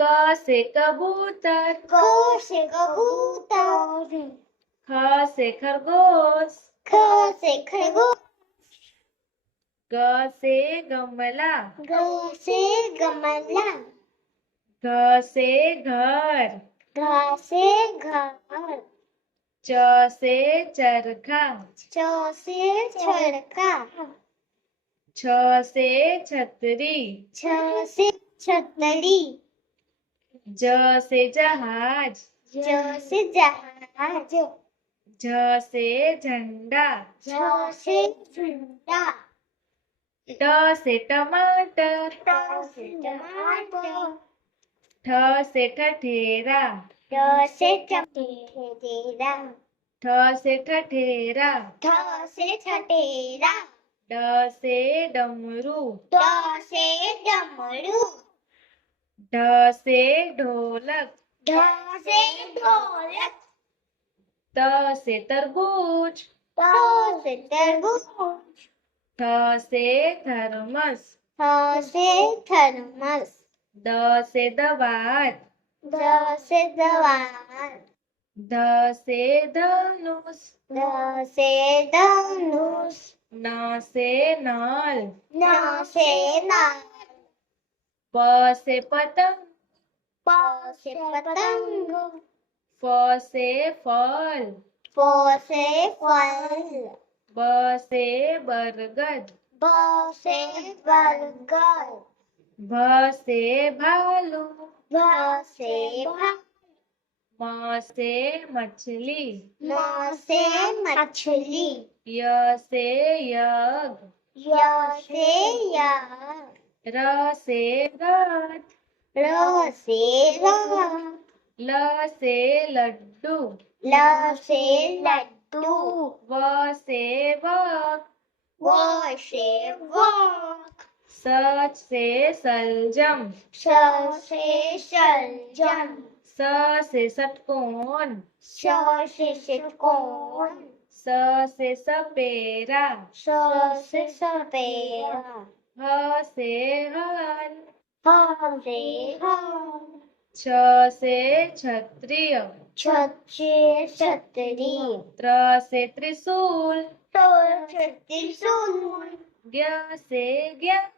क से कबूतर, क से कबूतर, ख से खरगोश, ख से खरगोश, ग से गमला, ग से गमला, घ से घर, घ से घर, च से चरखा, च से चरखा, छ से छतरी, छ से छतरी, ज से जहाज, ज से जहाज, झ से झंडा, झ से झंडा, ट से टमाटर, ट से टमाटर, ठ से ठठेरा, ठ से ठठेरा, ठ से ठठेरा, ठ से ठठेरा, ड से डमरू, ड से डमरू, ढ से ढोलक, ढ से ढोलक, त से तरबूज, त से तरबूज, थ से थर्मस, थ से थर्मस, द से दवात, द से दवात, ध से धनुष, ध से धनुष, न से नल, न से नल, प से पतंग, प से पतंग, फ से फल, फ से फल, ब से बरगद, ब से बरगद, भ से भालू, भ से भालू, म से मछली, म से मछली, य से यज्ञ, य से यज्ञ, र से रथ, र से रथ, ल से लड्डू, ल से लड्डू, व से वक, व से वक, स से सलजम, स से सलजम, स से षटकोण, स से षटकोण, स से सपेरा, स से सपेरा, ह से हल, ह से हल, छ से क्षत्रिय, छ से छतरी, त्र से त्रिशूल, ट से त्रिशूल, ज्ञ से ज्ञान,